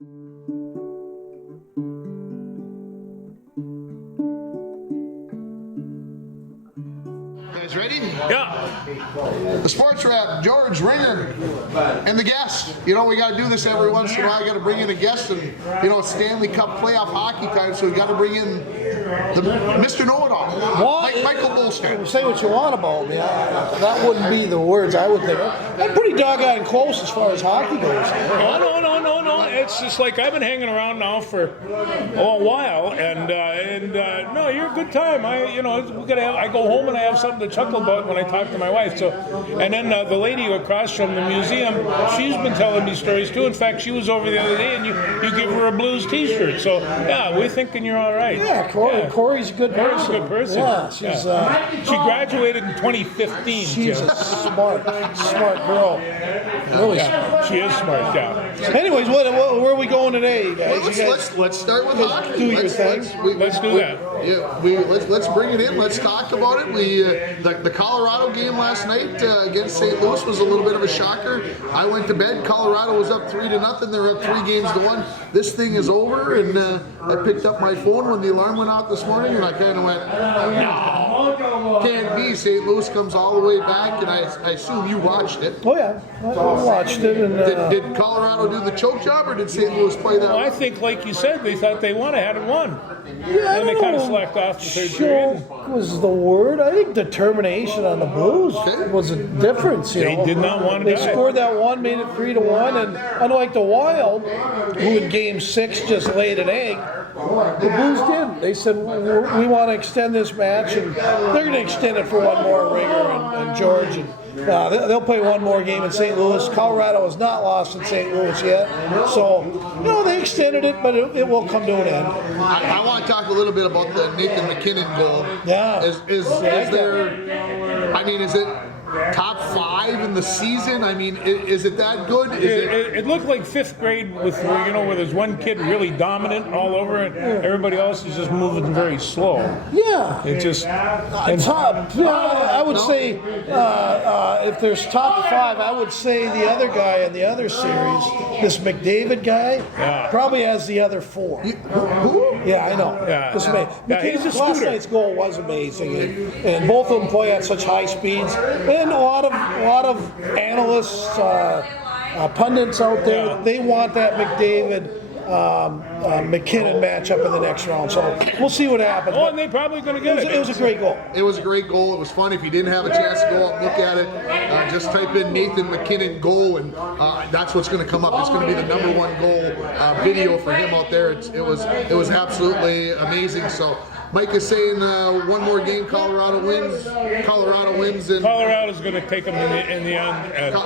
Guys ready? Yeah. The sports rep, George Ringer, and the guest. You know, we got to do this every once in a while. I got to bring in a guest, and you know, it's Stanley Cup playoff hockey time, so we got to bring in the Mr. Know-It-All, Michael Bolstein. Say what you want about me. That wouldn't be the words I would think. I'm pretty doggone close as far as hockey goes. No. It's just like I've been hanging around now for a while, and no, you're a good time. I go home and I have something to chuckle about when I talk to my wife. So, and then the lady across from the museum, she's been telling me stories too. In fact, she was over the other day, and you give her a Blues T-shirt. So yeah, we're thinking you're all right. Yeah, Corey's a good person. Corey's a good person. Yeah, she graduated in 2015. She's a smart girl. Really, yeah, she is smart. Yeah. Anyways, where are we going today, guys? Let's start with hockey. Do your thing. Let's do that. Yeah, let's bring it in. Let's talk about it. The Colorado game last night against St. Louis was a little bit of a shocker. I went to bed. Colorado was up 3-0. They're up 3-1. This thing is over, and I picked up my phone when the alarm went out this morning, and I kind of went, no, can't be. St. Louis comes all the way back, and I assume you watched it. Oh yeah, I watched it. And did Colorado do the choke job, or did St. Louis play that? Well, I think, like you said, they thought they had won. Yeah, and they kind of slacked off the third period. Was the word. I think determination on the Blues was a difference. They did not want to die. They scored that one, made it 3-1, and unlike the Wild, who in Game 6 just laid an egg, the Blues didn't. They said, we want to extend this match, and they're going to extend it for one more, Ringer and George. And they'll play one more game in St. Louis. Colorado has not lost in St. Louis yet. So, they extended it, but it will come to an end. I want to talk a little bit about the Nathan McKinnon goal. Yeah. Is there, I mean, is it top 5 in the season? I mean, is it that good? It looked like 5th grade where there's one kid really dominant all over, and everybody else is just moving very slow. Yeah. It just top. I would say if there's top 5, I would say the other guy in the other series, this McDavid guy, probably has the other 4. Who? Yeah, I know. Yeah. He's a last scooter. night's goal was amazing, and both of them play at such high speeds. And a lot of analysts, pundits out there, they want that McDavid McKinnon matchup in the next round. So we'll see what happens. Oh, and they're probably going to get it. It was a great goal. It was a great goal. It was fun. If you didn't have a chance to go out and look at it, just type in Nathan McKinnon goal, and that's what's going to come up. It's going to be the #1 goal video for him out there. It was absolutely amazing. So Mike is saying one more game, Colorado wins. And Colorado's going to take them in the end.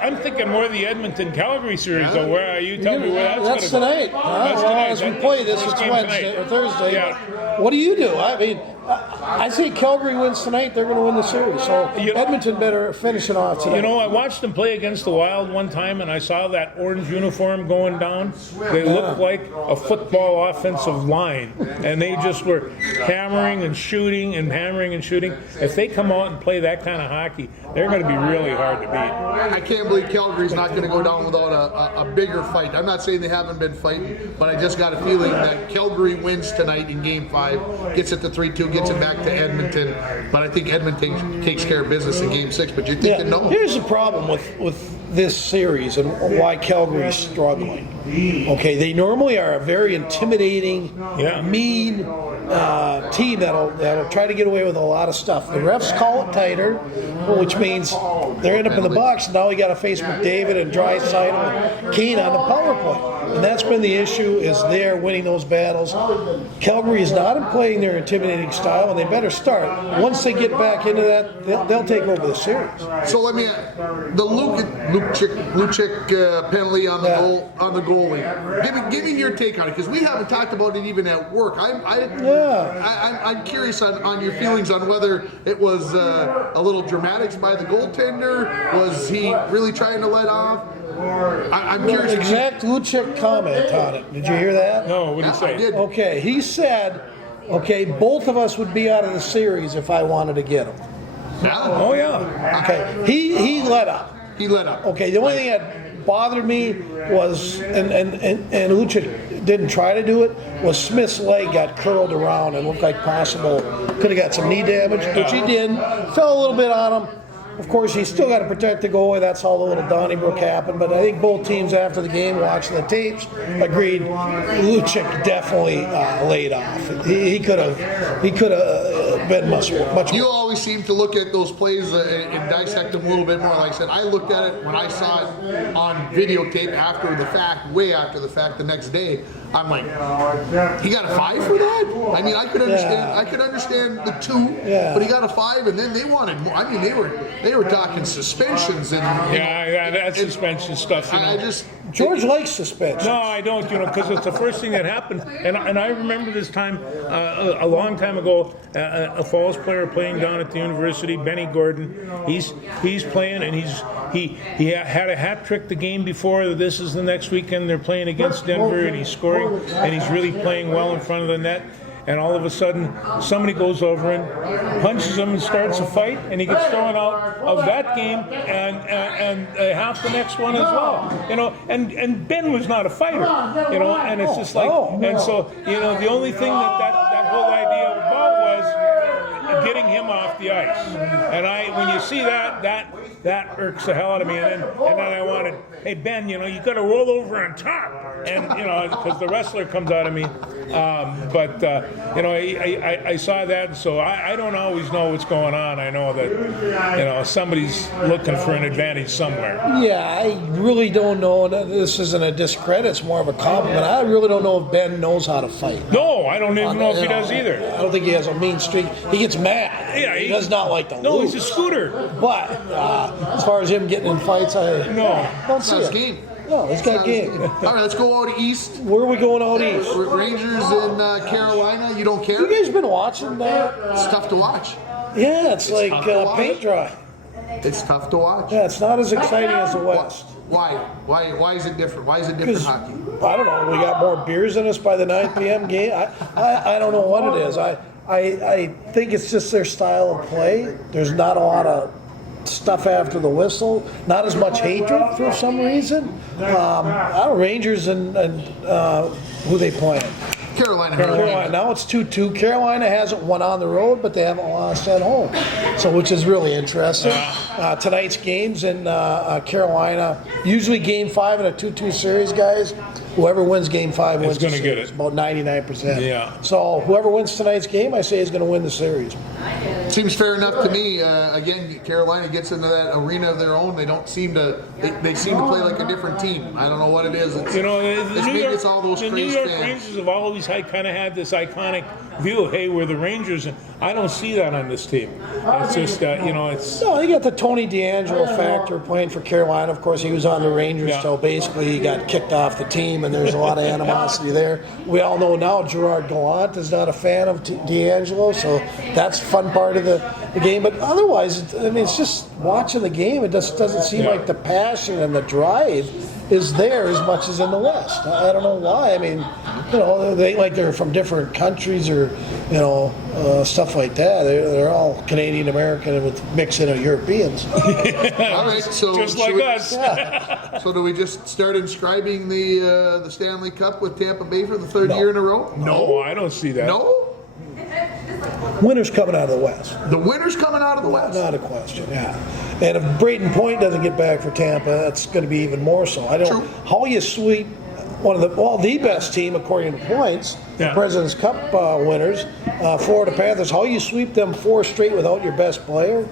I'm thinking more of the Edmonton-Calgary series, though. Where are you? Tell me where that's going to go. That's tonight. As we play this, it's Wednesday or Thursday. Yeah. What do you do? I mean, I say Calgary wins tonight. They're going to win the series. So Edmonton better finish it off tonight. I watched them play against the Wild one time, and I saw that orange uniform going down. They looked like a football offensive line, and they just were hammering and shooting and hammering and shooting. If they come out and play that kind of hockey, they're going to be really hard to beat. I can't believe Calgary's not going to go down without a bigger fight. I'm not saying they haven't been fighting, but I just got a feeling that Calgary wins tonight in Game 5, gets it to 3-2, gets it back to Edmonton. But I think Edmonton takes care of business in Game 6. But you're thinking no. Here's the problem with this series and why Calgary's struggling. Okay, they normally are a very intimidating, mean team that'll try to get away with a lot of stuff. The refs call it tighter, which means they're end up in the box. Now we got to face McDavid and Draisaitl and Kane on the power play, and that's been the issue. Is they're winning those battles. Calgary is not playing their intimidating style, and they better start. Once they get back into that, they'll take over the series. So let me the Lucic penalty on the goalie. Give me your take on it, because we haven't talked about it even at work. I'm curious on your feelings on whether it was a little dramatics by the goaltender. Was he really trying to let off? I'm curious. Exact Lucic comment on it. Did you hear that? No, what did he say? I did. Okay, he said, both of us would be out of the series if I wanted to get him. Yeah. Oh, yeah. Okay, he let up. He let up. Okay, the only thing that bothered me was, and Lucic didn't try to do it, was Smith's leg got curled around and looked like possible could have got some knee damage, which he did. Fell a little bit on him. Of course, he's still got to protect the goalie. That's how the little Donnybrook happened. But I think both teams after the game, watching the tapes, agreed Lucic definitely laid off. He could have been much more. You always seem to look at those plays and dissect them a little bit more. Like I said, I looked at it when I saw it on videotape after the fact, way after the fact, the next day. I'm like, he got a 5 for that? I mean, I could understand. Yeah. I could understand the 2, but he got a 5, and then they wanted more. I mean, they were talking suspensions and that's suspension stuff. You know. George likes suspension. No, I don't, because it's the first thing that happened. And I remember this time, a long time ago, a Falls player playing down at the university, Benny Gordon. He's playing, and he had a hat trick the game before. This is the next weekend. They're playing against Denver, and he's scoring, and he's really playing well in front of the net. And all of a sudden, somebody goes over and punches him and starts a fight, and he gets thrown out of that game and half the next one as well. And Ben was not a fighter. And it's just like, and so the only thing that whole idea about was getting him off the ice. And when you see that irks the hell out of me. And then I wanted, hey Ben, you got to roll over on top, and because the wrestler comes out of me. I saw that, so I don't always know what's going on. I know that somebody's looking for an advantage somewhere. Yeah, I really don't know. This isn't a discredit; it's more of a compliment. I really don't know if Ben knows how to fight. No, I don't even know if he does either. I don't think he has a mean streak. He gets mad. Yeah, he does not like to lose. No, he's a scooter. But as far as him getting in fights, I don't see it. Game. No, he's got game. All right, let's go out east. Where are we going out east? Rangers in Carolina. You don't care? You guys been watching that? It's tough to watch. Yeah, it's like paint dry. It's tough to watch. Yeah, it's not as exciting as the West. Why? Why is it different? Why is it different hockey? I don't know. We got more beers in us by the 9 p.m. game. I don't know what it is. I think it's just their style of play. There's not a lot of stuff after the whistle. Not as much hatred for some reason. I don't know, Rangers and who they playing? Carolina. Now it's 2-2. Carolina hasn't won on the road, but they haven't lost at home. So, which is really interesting. Tonight's games in Carolina, usually Game 5 in a 2-2 series, guys. Whoever wins Game 5 wins the series. Get it. About 99%. Yeah. So whoever wins tonight's game, I say is going to win the series. Seems fair enough to me. Again, Carolina gets into that arena of their own. They don't seem to. They seem to play like a different team. I don't know what it is. It's all those the crazy New York fans. Rangers have always kind of had this iconic view of, hey, we're the Rangers, and I don't see that on this team. It's just it's. No, you got the Tony DeAngelo factor playing for Carolina. Of course, he was on the Rangers, so basically he got kicked off the team, and there's a lot of animosity there. We all know now Gerard Gallant is not a fan of DeAngelo, so that's a fun part of the game. But otherwise, it's just watching the game. It just doesn't seem like the passion and the drive is there as much as in the West. I don't know why. I mean, they like they're from different countries or stuff like that. They're all Canadian American with mixing of Europeans. All right, so just like us. Yeah. So do we just start inscribing the Stanley Cup with Tampa Bay for the third year in a row? No, I don't see that. No. Winner's coming out of the West. The winner's coming out of the West. Not a question, yeah. And if Brayton Point doesn't get back for Tampa, that's going to be even more so. I don't know how you sweep one of the best team according to points, the President's Cup winners, Florida Panthers. How you sweep them 4 straight without your best player?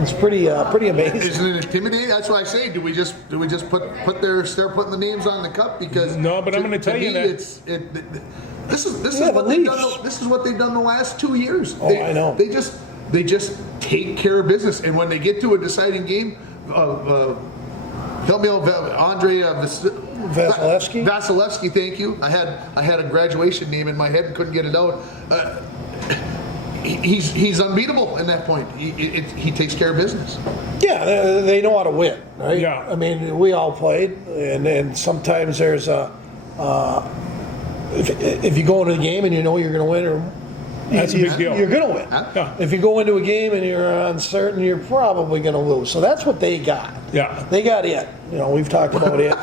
It's pretty amazing. Isn't it intimidating? That's why I say, do we just start putting the names on the cup? Because no, but I'm going to tell you that this is what they've done the last 2 years. I know. They just take care of business, and when they get to a deciding game, help me out, Andre Vasilevsky. Vasilevsky, thank you. I had a graduation name in my head and couldn't get it out. He's unbeatable in that point. He takes care of business. Yeah, they know how to win, right? Yeah. I mean, we all played, and sometimes there's if you go into the game and you know you're going to win or That's a big deal. You're going to win. Yeah. If you go into a game and you're uncertain, you're probably going to lose. So that's what they got. Yeah. They got it. You know, we've talked about it.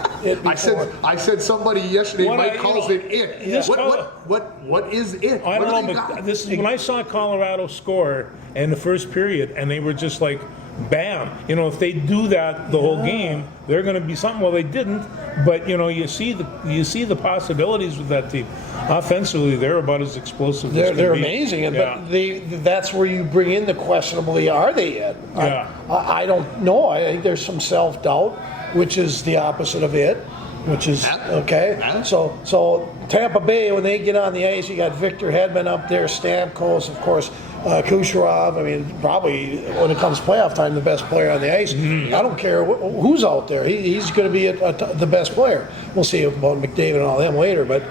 I said somebody yesterday. What Mike calls it it. This What is it? I What don't do know, they but got? this is when I saw Colorado score in the first period, and they were just like, bam. You know, if they do that the whole game, they're going to be something. Well, they didn't, but you know, you see the possibilities with that team. Offensively, they're about as explosive. as They're can be. amazing, Yeah. but that's where you bring in the questionably. Are they it? Yeah. I don't know. I think there's some self-doubt, which is the opposite of it. Which is okay. So Tampa Bay, when they get on the ice, you got Victor Hedman up there, Stamkos, of course, Kucherov. I mean, probably when it comes playoff time, the best player on the ice. I don't care who's out there. He's going to be the best player. We'll see about McDavid and all them later. But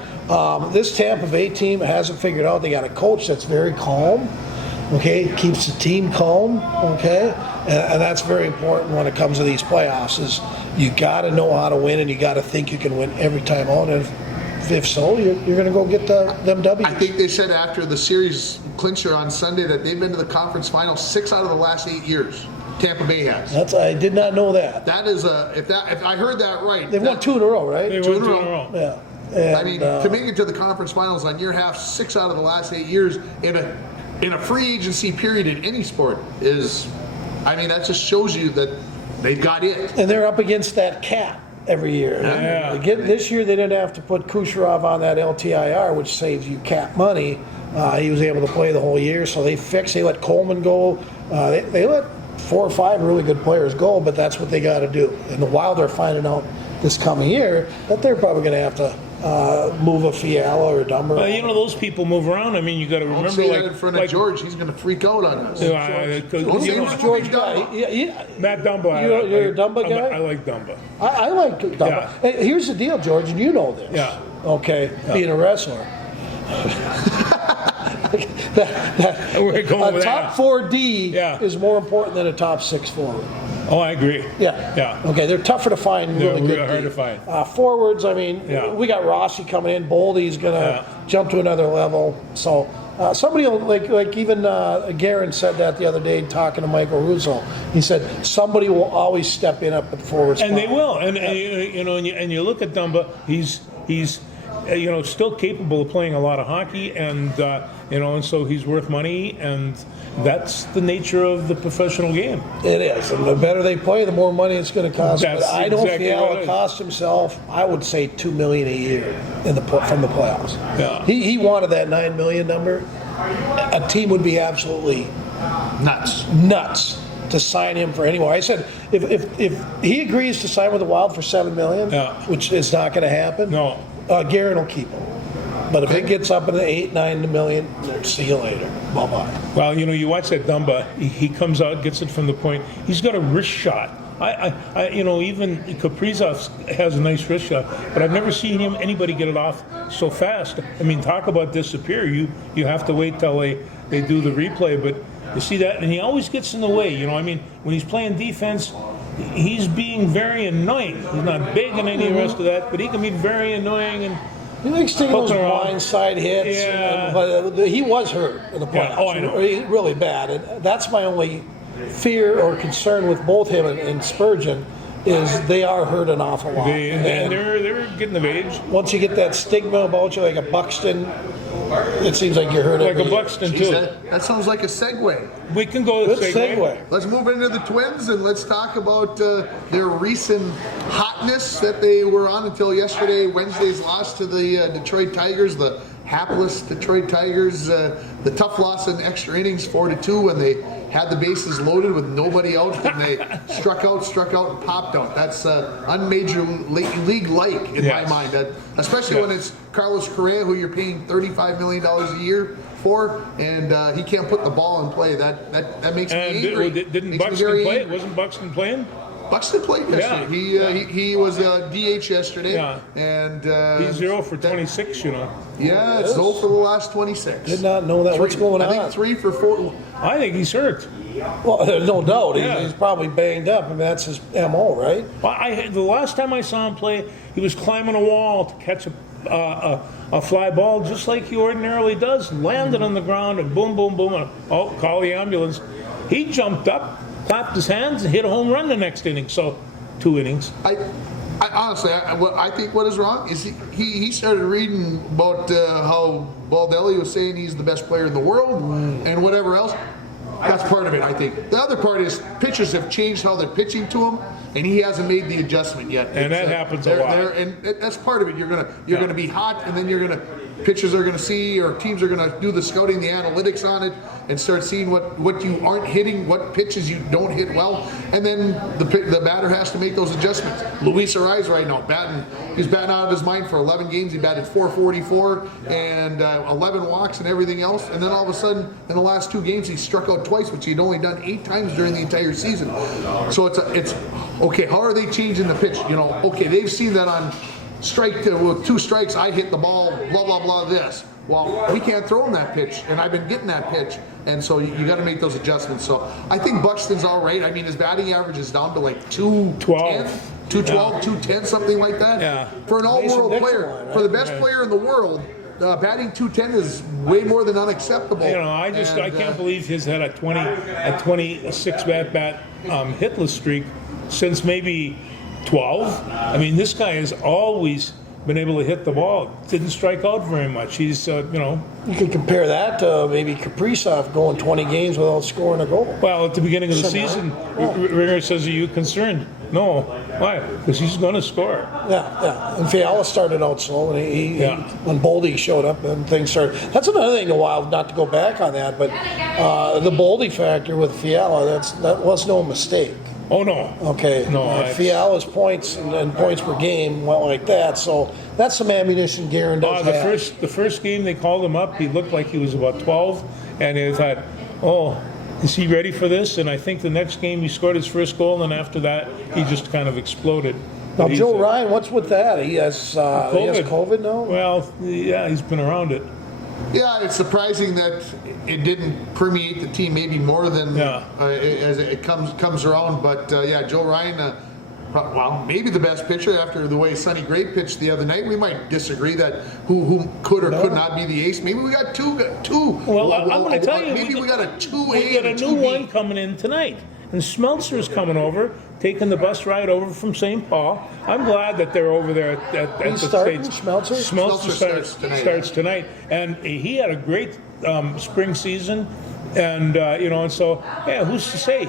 this Tampa Bay team hasn't figured out. They got a coach that's very calm. Okay, keeps the team calm. Okay, and that's very important when it comes to these playoffs. Is you got to know how to win, and you got to think you can win every time out. And if so, you're going to go get them W's. I think they said after the series clincher on Sunday that they've been to the conference final 6 out of the last 8 years. Tampa Bay has. I did not know that. That is if I heard that right. They've won 2 in a row, right? They 2 won in a row. Yeah. And, I mean, to make it to the conference finals on your half, 6 out of the last 8 years in a free agency period in any sport is, I mean, that just shows you that they've got it. and they're up against that cap every year. Yeah. This year they didn't have to put Kucherov on that LTIR, which saves you cap money. He was able to play the whole year, so they let Coleman go. They let 4 or 5 really good players go, but that's what they got to do. And the Wild are finding out this coming year that they're probably going to have to move a Fiala or a Dumber. Well, you know, those people move around. I mean, you got to Don't remember, say like, that in front of George. He's going to freak out on us. Don't say Who's it. George guy? Matt Dumba. You're a Dumba guy? I like Dumba. I like Dumba. Yeah. Hey, here's the deal, George, and you know this. Yeah. Okay, being a wrestler. We're going A with top that. 4D is more important than a top 6 forward. Oh, I agree. Yeah. Yeah. Okay, they're tougher to find. Really good. Real hard D. to find. Forwards, I mean, we got Rossi coming in. Boldy's going to jump to another level. So somebody will, like even Guerin said that the other day talking to Michael Russo. He said somebody will always step in up at the forward spot. And they will. And you know, and you look at Dumba. He's you know, still capable of playing a lot of hockey, and you know, and so he's worth money, and that's the nature of the professional game. It is, and the better they play, the more money it's going to cost. That's But I don't exactly feel what it it is. cost himself. I would say $2 million a year from the playoffs. Yeah. He wanted that $9 million number. A team would be absolutely nuts to sign him for anywhere. I said if he agrees to sign with the Wild for $7 million, which is not going to happen. No. Guerin will keep him. But if it gets up in the $8-9 million, see you later. Bye-bye. Well, you know, you watch that Dumba. He comes out, gets it from the point. He's got a wrist shot. I you know, even Kaprizov has a nice wrist shot, but I've never seen anybody get it off so fast. I mean, talk about disappear. You have to wait till they do the replay, but you see that, and he always gets in the way. You know, I mean, when he's playing defense, he's being very annoying. He's not big in any rest of that, but he can be very annoying and. He likes taking those Poking around. blindside hits. Yeah. But he was hurt in the playoffs. Yeah. Oh, I know. Really bad. And that's my only fear or concern with both him and Spurgeon is they are hurt an awful lot. And they're getting of age. Once you get that stigma about you, like a Buxton, it seems like you're hurt. Like every a year. Buxton, Jeez, too. that sounds like a segue. We can go to Good segue. Let's move into the Twins and let's talk about their recent hotness that they were on until yesterday, Wednesday's loss to the Detroit Tigers, the hapless Detroit Tigers, the tough loss in extra innings 4-2 when they had the bases loaded with nobody out and they struck out and popped out. That's unmajor league-like in my mind, especially when it's Carlos Correa, who you're paying $35 million a year for, and he can't put the ball in play. That makes me angry. Didn't Buxton play? Wasn't Buxton playing? Buxton played yesterday. Yeah. He was DH yesterday. Yeah. And He's 0 for 26, you know. Yeah, it's 0 for the last 26. Did not know that. What's going on? I think 3 for 4. I think he's hurt. Well, there's no doubt. Yeah. He's probably banged up. I mean, that's his MO, right? Well, the last time I saw him play, he was climbing a wall to catch a fly ball just like he ordinarily does, landed on the ground and boom, boom, boom, and call the ambulance. He jumped up, clapped his hands, and hit a home run the next inning. So 2 innings. I honestly, I think what is wrong is he started reading about how Baldelli was saying he's the best player in the world and whatever else. That's part of it, I think. The other part is pitchers have changed how they're pitching to him, and he hasn't made the adjustment yet. And that happens a lot. And that's part of it. You're gonna be hot, and then pitchers are gonna see, or teams are gonna do the scouting, the analytics on it, and start seeing what you aren't hitting, what pitches you don't hit well, and then the batter has to make those adjustments. Luis Ariz right now he's batting out of his mind for 11 games. He batted .444 and 11 walks and everything else, and then all of a sudden in the last 2 games he struck out twice, which he'd only done 8 times during the entire season. So it's okay. How are they changing the pitch? Okay, they've seen that on strike with 2 strikes, I hit the ball, blah blah blah. This. Well, we can't throw him that pitch, and I've been getting that pitch, and so you got to make those adjustments. So I think Buxton's all right. I mean, his batting average is down to like 212, 210, something like that. Yeah. For an all-world Mason player, Dixon, right? for the best player in the world, batting 210 is way more than unacceptable. I can't believe he's had a 26 bat hitless streak since maybe 12. I mean, this guy has always been able to hit the ball. Didn't strike out very much. He's, You can compare that to maybe Kaprizov going 20 games without scoring a goal. Well, at the beginning of the season, Ringer says, "Are you concerned?" No. Why? Because he's going to score. Yeah. And Fiala started out slow, and he when Boldy showed up, and things started. That's another thing. A while not to go back on that, but the Boldy factor with Fiala, that was no mistake. Oh no. Okay. No. Fiala's points and points per game went like that, so that's some ammunition Guerin does have. The first game they called him up, he looked like he was about 12, and they thought, "Oh, is he ready for this?" And I think the next game he scored his first goal, and after that he just kind of exploded. Now Joe Ryan, what's with that? He has COVID now. Well, yeah, he's been around it. Yeah, it's surprising that it didn't permeate the team maybe more than as it comes around. But Joe Ryan, maybe the best pitcher after the way Sonny Gray pitched the other night. We might disagree that who could or could not be the ace. Maybe we got two. Well, I'm going to tell you, maybe we got a 2A. We got a new one coming in tonight, and Smeltzer's coming over, taking the bus ride over from St. Paul. I'm glad that they're over there at the States. Smeltzer? Smeltzer starts tonight, and he had a great spring season. And and so who's to say?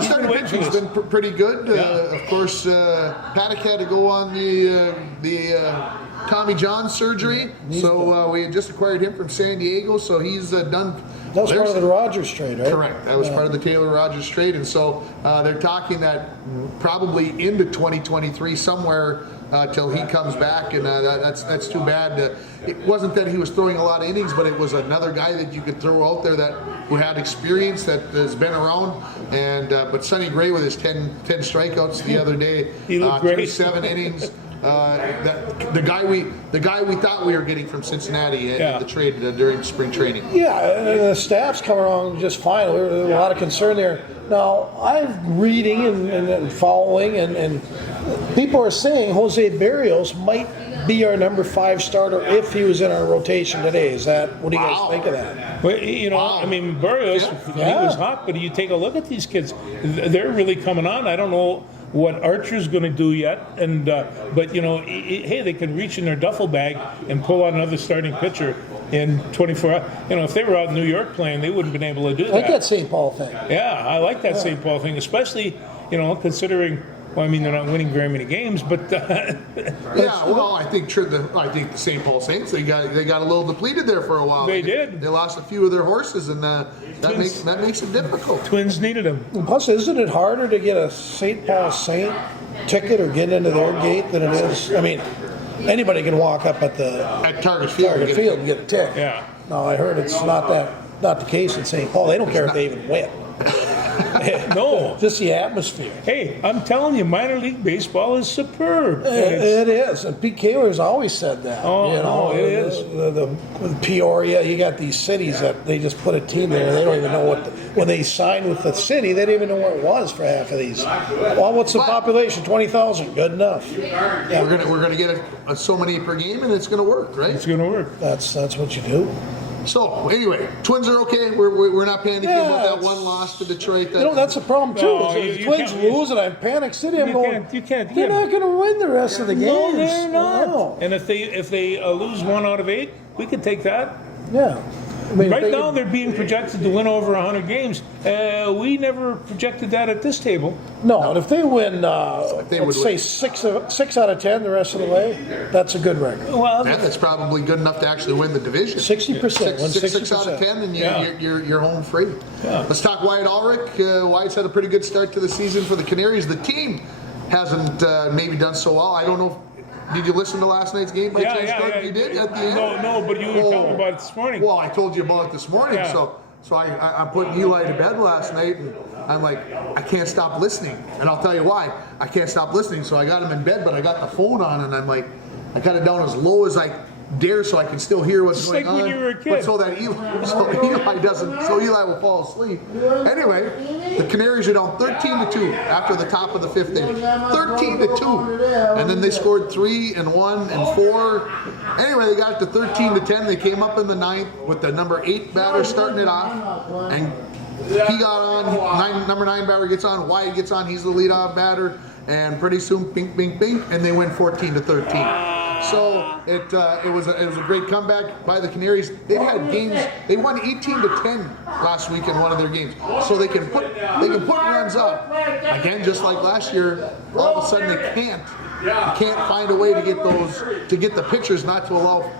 Starting pitching's been pretty good. Of course, Paddock had to go on the Tommy John surgery, so we had just acquired him from San Diego. So he's done. That was part of the Rogers trade, right? Correct. That was part of the Taylor Rogers trade, and so they're talking that probably into 2023 somewhere till he comes back, and that's too bad. It wasn't that he was throwing a lot of innings, but it was another guy that you could throw out there who had experience, that has been around. And but Sonny Gray with his 10 strikeouts the other day, he looked great. 7 innings. The guy we thought we were getting from Cincinnati in the trade during spring training. Yeah, the staff's come along just fine. There was a lot of concern there. Now, I'm reading and following, and people are saying Jose Berrios might be our number 5 starter if he was in our rotation today. What do you guys think of that? Well, I mean, Berrios, he was hot, but you take a look at these kids. They're really coming on. I don't know what Archer's going to do yet, and but hey, they can reach in their duffel bag and pull out another starting pitcher in 24 hours. If they were out in New York playing, they wouldn't have been able to do that. I like that St. Paul thing. Yeah, I like that St. Paul thing, especially considering. Well, I mean, they're not winning very many games, but I think the St. Paul Saints they got a little depleted there for a while. They did. They lost a few of their horses, and that makes it difficult. Twins needed them. And plus, isn't it harder to get a St. Paul Saint ticket or get into their gate than it is? I mean, anybody can walk up at Target Field and get a ticket. Yeah. No, I heard it's not the case in St. Paul. They don't care if they even win. No. Just the atmosphere. Hey, I'm telling you, minor league baseball is superb. It is, and Pete Kaler's always said that. Oh, you know, no, it is. The Peoria, you got these cities that they just put a team there, and they don't even know what. When they signed with the city, they didn't even know what it was for half of these. Well, what's the population? 20,000. Good enough. Yeah. We're gonna get so many per game, and it's gonna work, right? It's going to work. That's what you do. So anyway, Twins are okay. We're not panicking about that one loss to Detroit. That's a problem too. No, If the you Twins can't- lose, and I'm Panic City, I'm going. You can't. They're not going to win the rest of the games. No, they're not. No. And if they lose 1 out of 8, we could take that. Yeah. I mean, Right now, they're being projected to win over 100 games. We never projected that at this table. No, and if they win, they would let's say win. 6 out of 10 the rest of the way, that's a good record. Well, That's probably good enough to actually win the division. 60%. Win 6 out of 10, and you're home free. Yeah. Let's talk Wyatt Ulrich. Wyatt's had a pretty good start to the season for the Canaries. The team hasn't maybe done so well. I don't know. Did you listen to last night's game by chance? Yeah. You did at the end? No, but you were telling me about it this morning. Well, I told you about it this morning. Yeah. So I put Eli to bed last night, and I'm like, I can't stop listening. And I'll tell you why. I can't stop listening. So I got him in bed, but I got the phone on, and I'm like, I got it down as low as I dare so I can still hear what's Just going like on. when you were a kid. But so Eli will fall asleep. Anyway, the Canaries are down 13-2 after the top of the 5th inning. 13-2. And then they scored 3 and 1 and 4. Anyway, they got to 13-10. They came up in the 9th with the number 8 batter starting it off. And he got on, number 9 batter gets on, Wyatt gets on, he's the leadoff batter. And pretty soon, bing, bing, bing, and they win 14-13. So it was a great comeback by the Canaries. They've had games. They won 18-10 last week in one of their games. So they can put runs up again, just like last year. All of a sudden they can't find a way to get the pitchers not to allow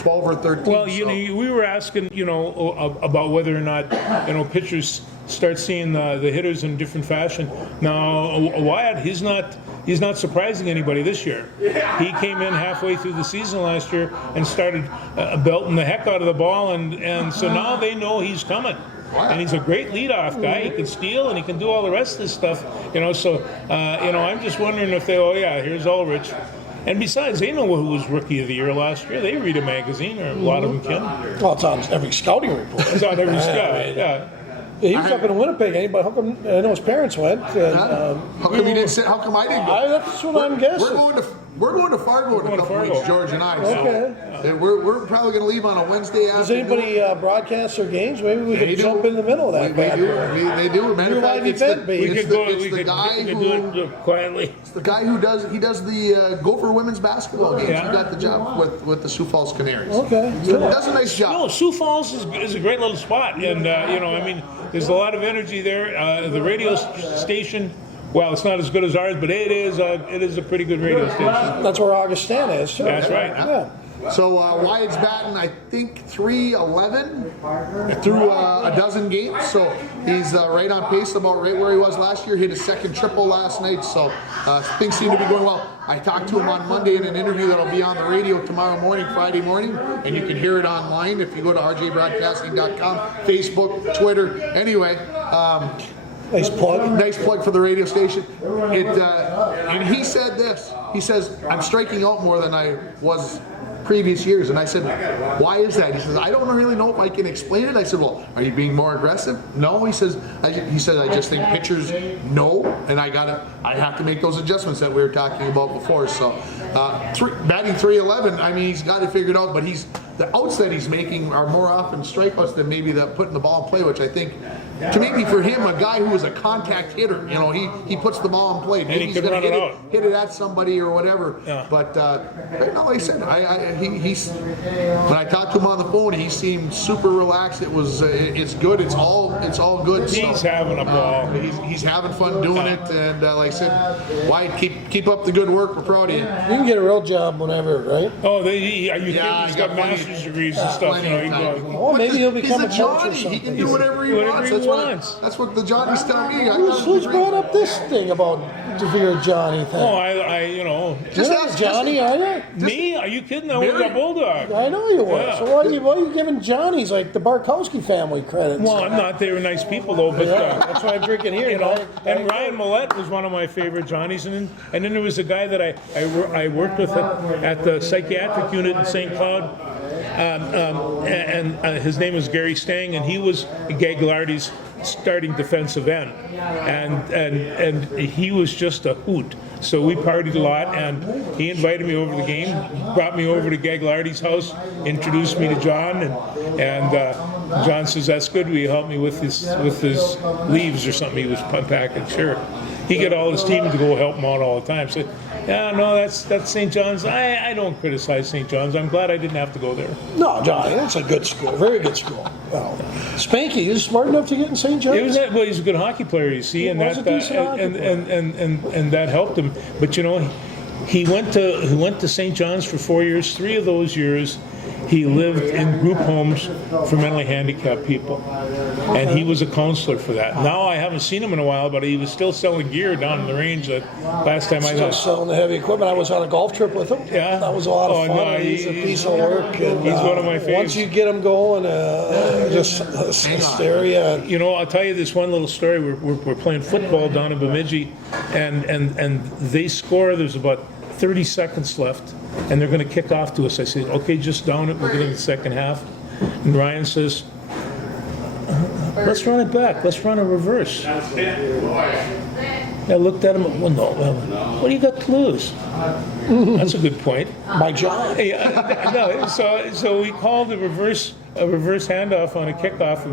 12 or 13. Well, we were asking, about whether or not, pitchers start seeing the hitters in different fashion. Now, Wyatt, he's not surprising anybody this year. He came in halfway through the season last year and started belting the heck out of the ball, and so now they know he's coming. And he's a great leadoff guy. He can steal and he can do all the rest of this stuff. So I'm just wondering if here's Ulrich. And besides, they know who was Rookie of the Year last year. They read a magazine, or a lot of them can. Well, it's on every scouting report. It's on every scout, yeah. He was up in Winnipeg. Anybody? How come? I know his parents went. How come you didn't? How come I didn't go? That's what I'm guessing. We're going to Fargo in a couple weeks, George and I. Okay. So we're probably going to leave on a Wednesday Does afternoon. anybody broadcast their games? Maybe we could jump in the middle of that. They do. Matter of fact, it's the guy who quietly. It's the guy who does the Gopher women's basketball games. Yeah. He got the job with the Sioux Falls Canaries. Okay. So does a nice job. No, Sioux Falls is a great little spot, and there's a lot of energy there. The radio station. Well, it's not as good as ours, but it is a pretty good radio station. That's where Augustana is, too. That's right. Yeah. So Wyatt's batting, I think, .311 through a dozen games. So he's right on pace, about right where he was last year. Hit his second triple last night. So things seem to be going well. I talked to him on Monday in an interview that'll be on the radio tomorrow morning, Friday morning, and you can hear it online if you go to rjbroadcasting.com, Facebook, Twitter. Anyway. Nice plug. Nice plug for the radio station. And he said this. He says, I'm striking out more than I was previous years. And I said, why is that? He says, I don't really know if I can explain it. I said, well, are you being more aggressive? No, he says, I just think pitchers know, and I have to make those adjustments that we were talking about before. So batting .311, I mean, he's got it figured out, but the outs that he's making are more often strikeouts than maybe putting the ball in play, which I think, to maybe for him, a guy who is a contact hitter, he puts the ball in play. Maybe he's going to hit it at somebody or whatever. Yeah. But right now, like I said, when I talked to him on the phone, he seemed super relaxed. It's good. It's all good. He's having a ball. He's having fun doing it, and like I said, Wyatt, keep up the good work. We're proud of you. You can get a real job whenever, right? Oh, are you kidding? He's got master's master's degrees and stuff. You know, he goes, Well, maybe he'll become he's a coach or Johnny. He something. can do whatever he Whatever wants. he That's wants. That's what the Johnny's telling me. Who's brought up this thing about DeVere Johnny thing? oh, I you know, Just You're ask Johnny, are you? me? Are you kidding? I was a bulldog. I know you were. Yeah. So why are you giving Johnny's like the Barkowski family credit? Well, I'm not. They were nice people though, but. Yeah, that's why I'm drinking here. You know, and Ryan Millette was one of my favorite Johnnies, and then there was a guy that I worked with at the psychiatric unit in St. Cloud, and his name was Gary Stang, and he was Gagliardi's starting defensive end, and he was just a hoot. So we partied a lot, and he invited me over to the game, brought me over to Gagliardi's house, introduced me to John, and John says, "That's good. Will you help me with his leaves or something?" He was unpacking. Sure. He get all his team to go help him out all the time. So, yeah, no, that's St. John's. I don't criticize St. John's. I'm glad I didn't have to go there. No, Johnny, that's a good school, very good school. Well, Spanky is smart enough to get in St. John's. Well, he's a good hockey player, you see, and was a decent hockey and that helped him. But you know, he went to St. John's for 4 years. 3 of those years, he lived in group homes for mentally handicapped people, and he was a counselor for that. Now I haven't seen him in a while, but he was still selling gear down in the range. That last time I Still saw. selling the heavy equipment. I was on a golf trip with him. Yeah. That was a lot of fun. No, He's a piece of work. And, he's one of my favorites. Once you get him going, just hysteria. You know, I'll tell you this one little story. We're playing football down in Bemidji, and they score. There's about 30 seconds left, and they're going to kick off to us. I said, okay, just down it. We're getting the second half. And Ryan says, let's run it back. Let's run a reverse. I looked at him. Well, no. What do you got to lose? That's a good point. My job. Hey, no. So we called a reverse handoff on a kickoff.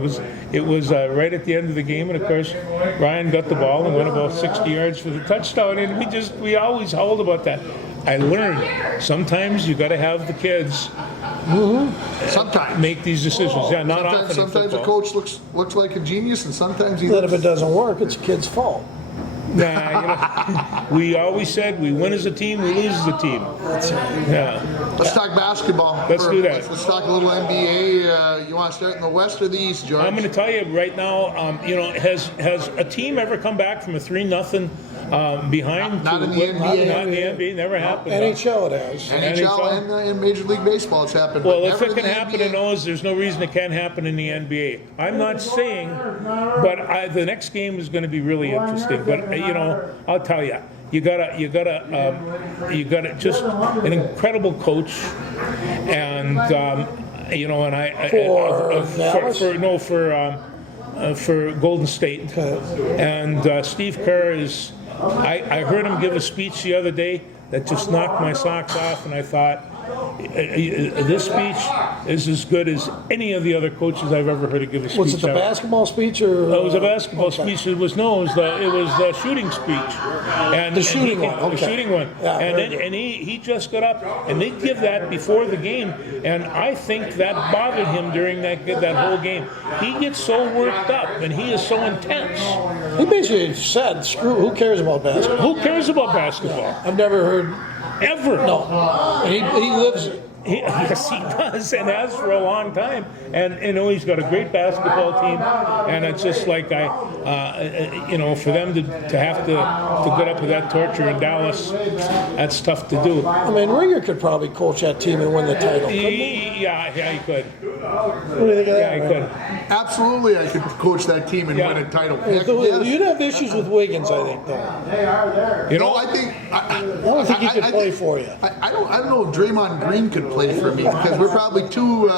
It was right at the end of the game, and of course Ryan got the ball and went about 60 yards for the touchdown. And we always howled about that. I learned sometimes you got to have the kids Sometimes make these decisions. Yeah, not often. Sometimes a coach looks like a genius, and sometimes he. That if it doesn't work, it's a kid's fault. Nah, you know, we always said we win as a team, we lose as a team. That's right. Yeah. Let's talk basketball. Let's do that. Let's talk a little NBA. You want to start in the West or the East, George? I'm going to tell you right now. You know, has a team ever come back from a 3-0 behind? Not in the NBA. Not in the NBA. Never happened. NHL it has. NHL and in Major League Baseball, it's happened. Well, but if never it can the happen NBA. in those, there's no reason it can't happen in the NBA. I'm not saying, but the next game is going to be really interesting. But you know, I'll tell you, you gotta just an incredible coach, and you know, and for Golden State, and Steve Kerr is. I heard him give a speech the other day that just knocked my socks off, and I thought, this speech is as good as any of the other coaches I've ever heard give a speech. Was it the ever. basketball speech or? It was a basketball speech. It was the shooting speech. And The shooting one, The okay. shooting one. Yeah, and he just got up, and they give that before the game, and I think that bothered him during that whole game. He gets so worked up, and he is so intense. He basically said, "Screw. Who cares about basketball?" Who cares about basketball? I've never heard. Ever. No. And he lives it. Yes, he does, and has for a long time. And you know, he's got a great basketball team, and it's just like you know, for them to have to get up with that torture in Dallas, that's tough to do. I mean, Ringer could probably coach that team and win the title. Couldn't he? Yeah, he could. What do you think of Yeah, that? he man? could. Absolutely, I could coach that team and win a title. Heck, yes. You'd have issues with Wiggins, I think, though. You No, know, I think I don't think he could play for you. I don't know if Draymond Green could play for me because we're probably too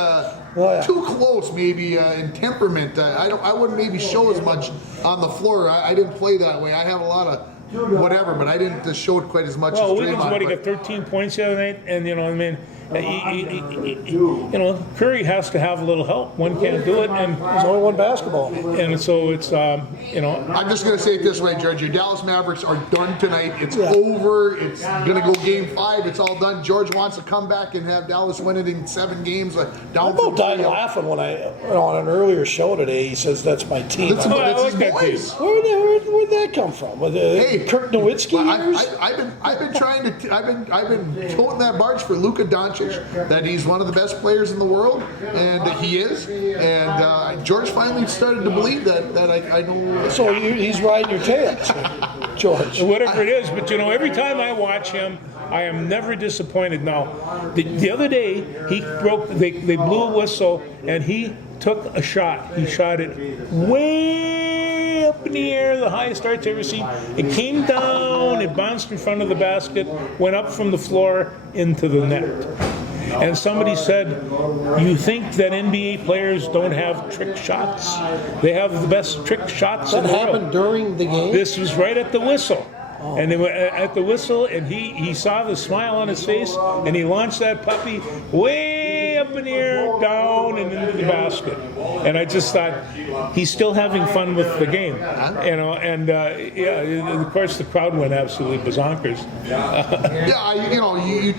close, maybe in temperament. I wouldn't maybe show as much on the floor. I didn't play that way. I have a lot of whatever, but I didn't show it quite as much well, as Wiggins, Draymond. what, he got 13 points the other night, and you know, I mean, you know, Curry has to have a little help. One can't do it, and There's only one basketball. so it's you know. I'm just going to say it this way, George. Your Dallas Mavericks are done tonight. It's over. It's going to go Game 5. It's all done. George wants to come back and have Dallas win it in 7 games. Down I about died 3-0. laughing when on an earlier show today. He says that's my team. That's I his like that boys. team. Where'd that come from? Kirk Nowitzki well, years? I've been toting that barge for Luka Doncic Doncic, that he's one of the best players in the world, and he is. And George finally started to believe that I know. So he's riding your tail, George. Whatever it is, but every time I watch him, I am never disappointed. Now, the other day they blew a whistle and he took a shot. He shot it way up in the air, the highest I've ever seen. It came down, it bounced in front of the basket, went up from the floor into the net. And somebody said, you think that NBA players don't have trick shots? They have the best trick shots in the world. That happened during the game? This was right at the whistle. And they were at the whistle, and he saw the smile on his face, and he launched that puppy way up in the air, down, and into the basket. And I just thought, he's still having fun with the game, And of course, the crowd went absolutely bazonkers.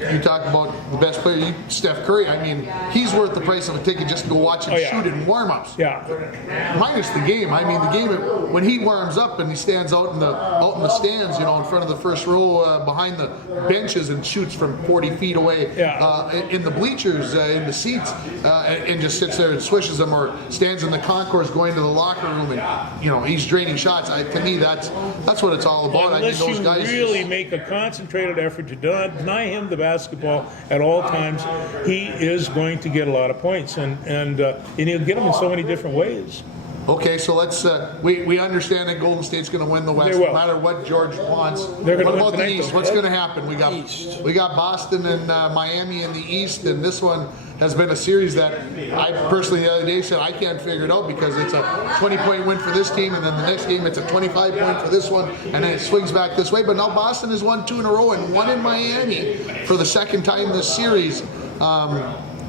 You talk about the best player, Steph Curry. I mean, he's worth the price of a ticket just to go watch him shoot in warm-ups. Yeah. Minus the game. I mean, the game when he warms up and he stands out in the stands, in front of the first row, behind the benches, and shoots from 40 feet away in the bleachers, in the seats, and just sits there and swishes them, or stands in the concourse going to the locker room, and he's draining shots. To me, that's what it's all about. Unless those guys really make a concentrated effort to deny him the basketball at all times, he is going to get a lot of points, and he'll get them in so many different ways. Okay, so let's. We understand that Golden State's going to win the West, no matter what George wants. What about the East? What's going to happen? We got Boston and Miami in the East, and this one has been a series that I personally the other day said I can't figure it out, because it's a 20-point win for this team, and then the next game it's a 25-point for this one, and then it swings back this way. But now Boston has won 2 in a row and won in Miami for the second time this series.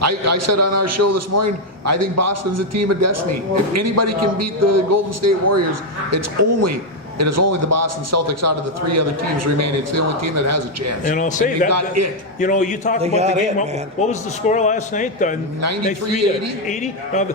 I said on our show this morning, I think Boston's a team of destiny. If anybody can beat the Golden State Warriors, it is only the Boston Celtics out of the 3 other teams remaining. It's the only team that has a chance. And I'll say got it. You talk about the game. What was the score last night? 93-80. 80. Now,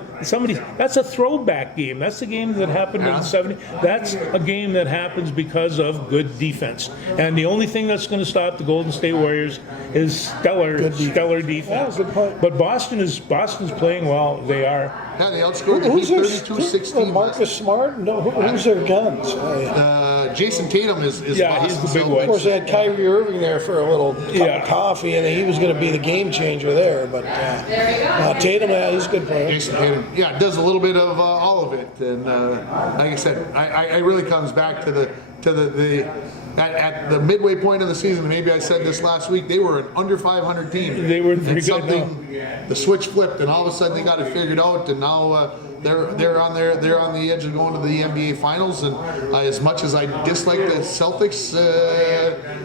that's a throwback game. That's the game that happened in the 70s. That's a game that happens because of good defense. And the only thing that's going to stop the Golden State Warriors is stellar defense. But Boston's playing well. They are. Yeah, they outscored the Heat 32-16. Marcus Smart? No, who's their guns? Jason Tatum is he's the big one. Of course, they had Kyrie Irving there for a little cup of coffee, and he was going to be the game changer there. But Tatum, he's a good player. Jason Tatum, does a little bit of all of it. And like I said, I really comes back to the at the midway point of the season. Maybe I said this last week. They were an under 500 team. They were pretty good. The switch flipped, and all of a sudden they got it figured out, and now they're on the edge of going to the NBA Finals. And as much as I dislike the Celtics,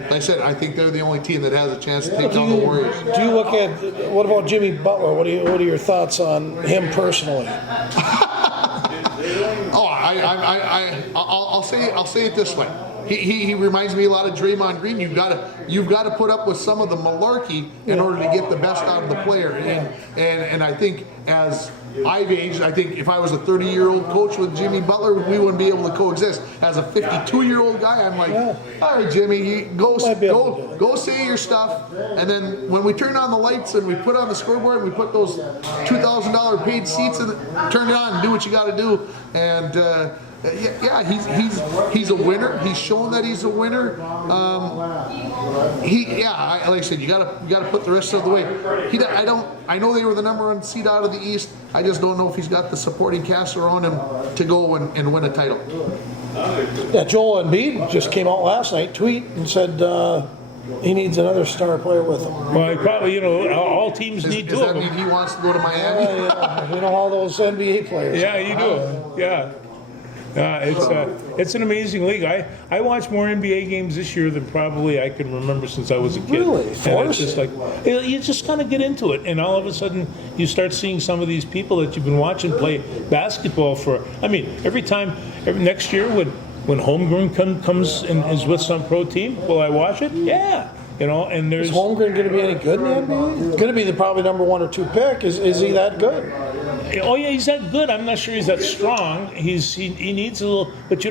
like I said, I think they're the only team that has a chance to take down the Warriors. Do you look at what about Jimmy Butler? What are your thoughts on him personally? I'll say it this way. He reminds me a lot of Draymond Green. You've got to put up with some of the malarkey in order to get the best out of the player. And I think as I've aged, I think if I was a 30-year-old coach with Jimmy Butler, we wouldn't be able to coexist. As a 52-year-old guy, I'm like, all right, Jimmy, go say your stuff. And then when we turn on the lights and we put on the scoreboard and we put those $2,000 paid seats in, turn it on and do what you got to do. And he's a winner. He's shown that he's a winner. Like I said, you gotta put the rest of the way. I know they were the number 1 seed out of the East. I just don't know if he's got the supporting cast around him to go and win a title. Yeah, Joel Embiid just came out last night, tweet, and said he needs another star player with him. Well, probably, all teams need 2 of them. Does that mean he wants to go to Miami? All those NBA players. Yeah, you do. Yeah. It's an amazing league. I watch more NBA games this year than probably I can remember since I was a kid. Really? And it's just like you just kind of get into it, and all of a sudden you start seeing some of these people that you've been watching play basketball for. I mean, every next year when homegrown comes and is with some pro team, will I watch it? Yeah. And there's Is Holmgren going to be any good in the NBA? He's going to be the probably number 1 or 2 pick. Is he that good? Oh yeah, he's that good. I'm not sure he's that strong. He needs a little, but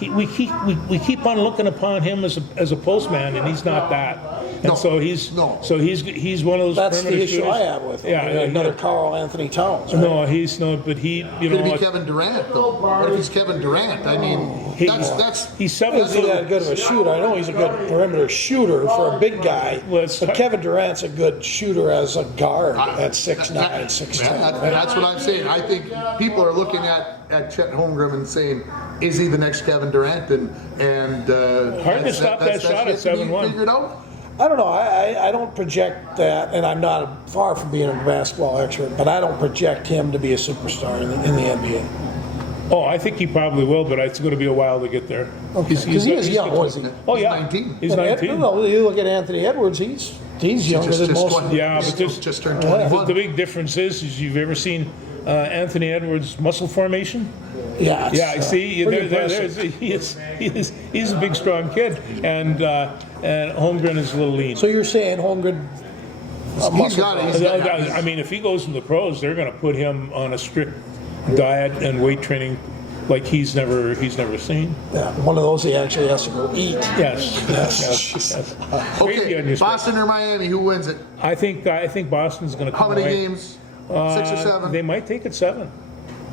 we keep on looking upon him as a postman, and he's not that. And No. so he's one of those. That's the perimeter issue shooters. I have with him. Yeah, Another Carl Anthony Towns. Right? No, he's not. But he, Could it be Kevin Durant though? What if he's Kevin Durant? I mean, that's he's 7 He's not that good of a shooter. I know he's a good perimeter shooter for a big guy, Well, it's but hard. Kevin Durant's a good shooter as a guard at 6'9", 6'10". That's what I'm saying. I think people are looking at Chet Holmgren and saying, is he the next Kevin Durant? And Hard to stop that shot at 7-1. Figured out. I don't know. I don't project that, and I'm not far from being a basketball expert, but I don't project him to be a superstar in the NBA. Oh, I think he probably will, but it's going to be a while to get there. Because he is young, wasn't he? Oh He's yeah, 19. He's 19. No, you look at Anthony Edwards. He's younger than most. 20. Yeah, but there's- just turned Yeah. 21. The big difference is you've ever seen Anthony Edwards' muscle formation? Yeah. it's, Yeah, see, pretty impressive. he's a big, strong kid, and Holmgren is a little lean. So you're saying Holmgren? He's got it. He's got it. I mean, if he goes in the pros, they're going to put him on a strict diet and weight training like he's never seen. Yeah, one of those he actually has to go eat. Yes. Yes. Crazy on Okay, your Boston or Miami? Who wins it? I think Boston's going to How come many away. games? 6 or 7? They might take it 7.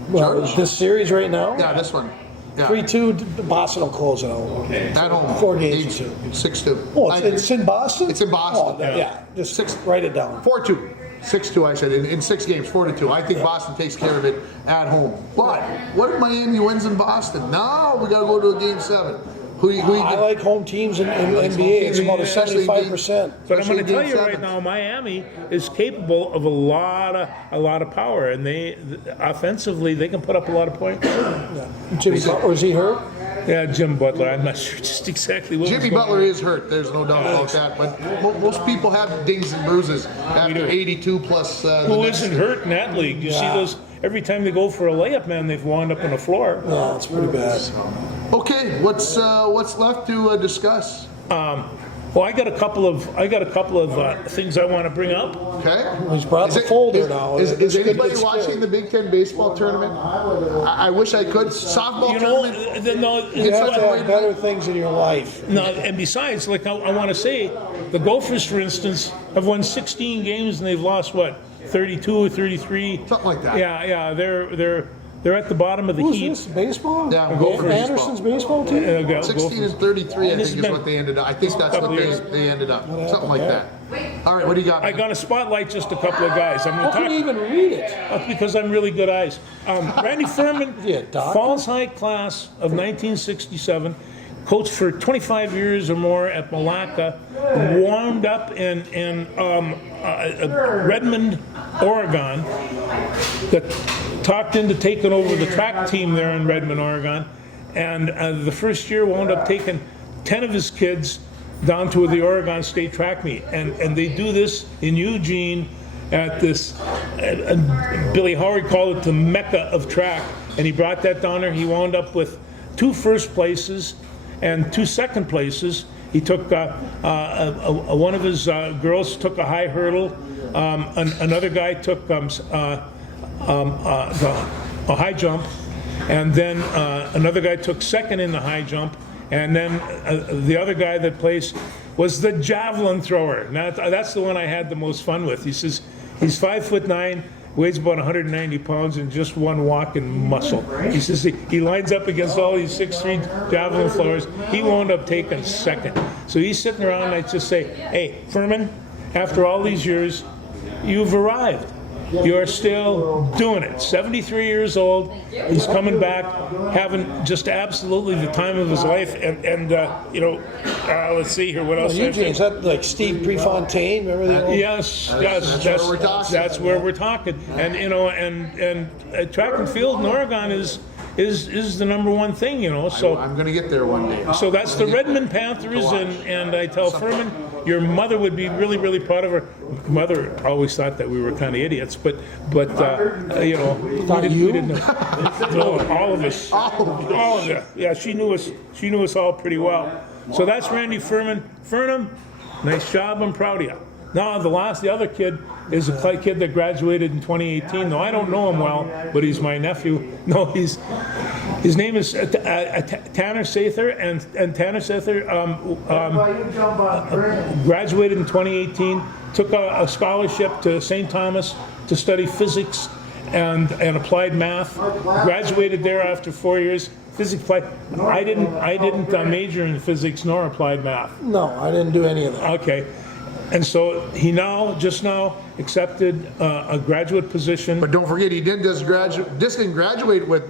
Well, George? this series right now, Yeah, this one. Yeah. 3-2. Boston will close it out. At home. 4 games to 2. 6-2. Oh, it's in Boston. It's in Boston. Oh, yeah. Just Six- write it down. 4-2. 6-2, I said. In 6 games, 4-2. I think Boston takes care of it at home. But what if Miami wins in Boston? No, we got to go to a game 7. Who you I like home teams in NBA. It's about a Especially 75%. But I'm going to tell Game you right 7. now, Miami is capable of a lot of power, and they offensively they can put up a lot of points. Jimmy Butler, is he hurt? Yeah, Jim Butler. I'm not sure just exactly what. Jimmy Butler is hurt. There's no doubt about that. But most people have dings and bruises after 82 plus. Who isn't hurt in that league? You see those every time they go for a layup, man. They've wound up on the floor. Yeah, it's pretty bad. Okay, what's left to discuss? Well, I got a couple of things I want to bring up. Okay. He's brought the folder now. Is It's good- anybody it's watching good. the Big Ten baseball tournament? I wish I could. Softball You know, tournament. You have to have better things in your life. No, and besides, like I want to say, the Gophers, for instance, have won 16 games and they've lost what, 32 or 33. Something like that. Yeah, they're at the bottom of the Who's heat. this? Baseball? Yeah, Gophers Anderson's baseball team? 16 and 33, I And this think, is has what they ended up. I think that's couple what years. they ended up. Something like that. All right, what do you got? I got to spotlight just a couple of guys. I'm How going can you to even read it? talk because I'm really good eyes. Randy Furman, Yeah, doctor. Falls High class of 1967. Coached for 25 years or more at Malacca, wound up in Redmond, Oregon, got talked into taking over the track team there in Redmond, Oregon, and the first year wound up taking 10 of his kids down to the Oregon State track meet, and they do this in Eugene at this, Billy Howard called it the Mecca of track, and he brought that down there. He wound up with 2 first places and 2 second places. He took one of his girls took a high hurdle. Another guy took a high jump, and then another guy took second in the high jump, and then the other guy that placed was the Javelin Thrower. Now, that's the one I had the most fun with. He says he's 5'9", weighs about 190 pounds, and just one walking muscle. He says he lines up against all these 6'3" javelin throwers. He wound up taking second. So he's sitting around, and I just say, hey, Furman, after all these years, you've arrived. You're still doing it. 73 years old. He's coming back, having just absolutely the time of his life. And let's see here. What else? Eugene, is that like Steve Prefontaine? Remember that? Yes, That's where we're talking. that's where we're talking. And and track and field in Oregon is the number one thing. So I'm going to get there one day. so that's the Redmond Panthers, and I tell Furman, your mother would be really, really proud of her. Mother always thought that we were kind of idiots, but we didn't know. No, all of us, all of it. Yeah, she knew us all pretty well. So that's Randy Furman. Furnham, nice job. I'm proud of you. No, the other kid is a kid that graduated in 2018. No, I don't know him well, but he's my nephew. No, his name is Tanner Sather, and Tanner Sather graduated in 2018. Took a scholarship to St. Thomas to study physics and applied math. Graduated there after 4 years. Physics applied. I didn't major in physics nor applied math. No, I didn't do any of that. Okay. And so he just now accepted a graduate position. But don't forget, he didn't didn't graduate with